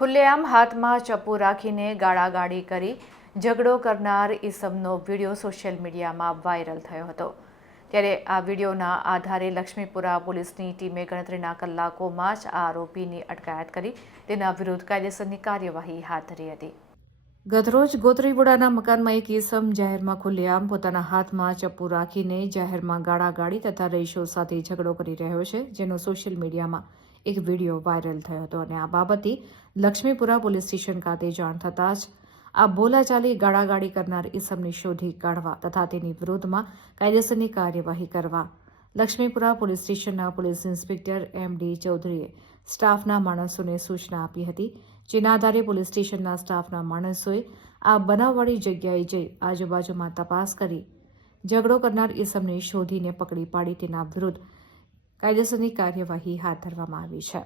ખુલ્લેઆમ હાથમાં ચપ્પુ રાખીને ગાળાગાળી કરી ઝઘડો કરનાર ઈસમનો વીડિયો સોશિયલ મીડિયામાં વાયરલ થયો હતો. ત્યારે આ વિડીયોના આધારે લક્ષ્મીપુરા પોલીસની ટીમે ગણતરીના કલાકોમાં જ આ આરોપીની અટકાયત કરી તેના વિરુદ્ધ કાયદેસરની કાર્યવાહી હાથ ધરી હતી. ગતરોજ ગોત્રીપુડાના મકાનમાં એક ઈસમ જાહેરમાં ખુલ્લેઆમ પોતાના હાથમાં ચપ્પુ રાખીને જાહેરમાં ગાળાગાળી તથા રહીશો સાથે ઝઘડો કરી રહ્યો છે, જેનો સોશિયલ મીડિયામાં એક વીડિયો વાયરલ થયો હતો અને આ બાબતે લક્ષ્મીપુરા પોલીસ સ્ટેશન ખાતે જાણ થતાં જ આ બોલાચાલી ગાળાગાળી કરનાર ઈસમને શોધી કાઢવા તથા તેની વિરોધમાં કાયદેસરની કાર્યવાહી કરવા લક્ષ્મીપુરા પોલીસ સ્ટેશનના પોલીસ ઇન્સ્પેક્ટર એમ ડી ચૌધરીએ સ્ટાફના માણસોને સૂચના આપી હતી. જેના આધારે પોલીસ સ્ટેશનના સ્ટાફના માણસોએ આ બનાવવાળી જગ્યાએ જઈ આજુબાજુમાં તપાસ કરી ઝઘડો કરનાર ઈસમને શોધીને પકડી પાડી તેના વિરુદ્ધ કાયદેસરની કાર્યવાહી હાથ ધરવામાં આવી છે.